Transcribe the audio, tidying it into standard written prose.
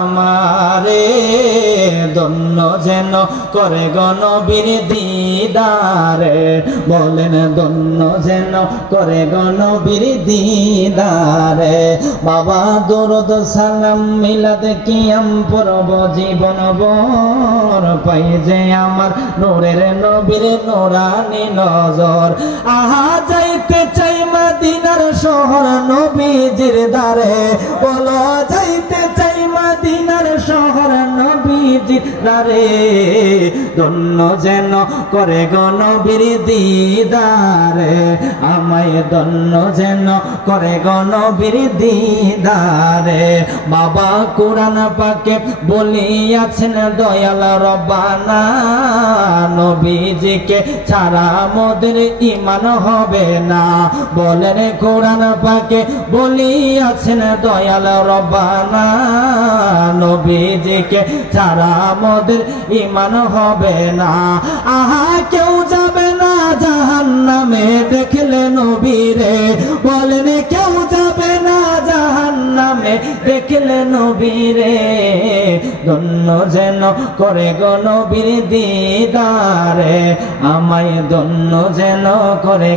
আমারে ধন্য যেন করে নবীর দিদারে, বলেন ধন্য যেন করে নবীর দিদারে। বাবা দরুদ সালাম মিলাদ কিয়াম পড়ব জীবন ভর, পাই যে আমার নূরের নবীর নূরানি নজর। আহা যাইতে চাই মদিনার শহর নবীজির দারে, বলো যাইতে চাই মদিনার শহর নবীজির দারে, ধন্য যেন করে নবীর দিদারে, আমায় ধন্য যেন করে নবীর দিদারে। বাবা কোরআন পাকে বলিয়াছেন দয়াল রব্বানা, নবীজিকে ছাড়া মোদের ঈমান হবে না। বলেন কোরআন পাকে বলিয়াছেন দয়াল রব্বানা, নবীজিকে ছাড়া মোদের ঈমান হবে না। আহা কেউ যাবে না জাহান্নামে দেখলে নবীরে, বলেন কেউ যাবে না জাহান্নামে দেখলে নবীরে, ধন্য যেন করে নবীর দিদারে, আমায় ধন্য যেন করে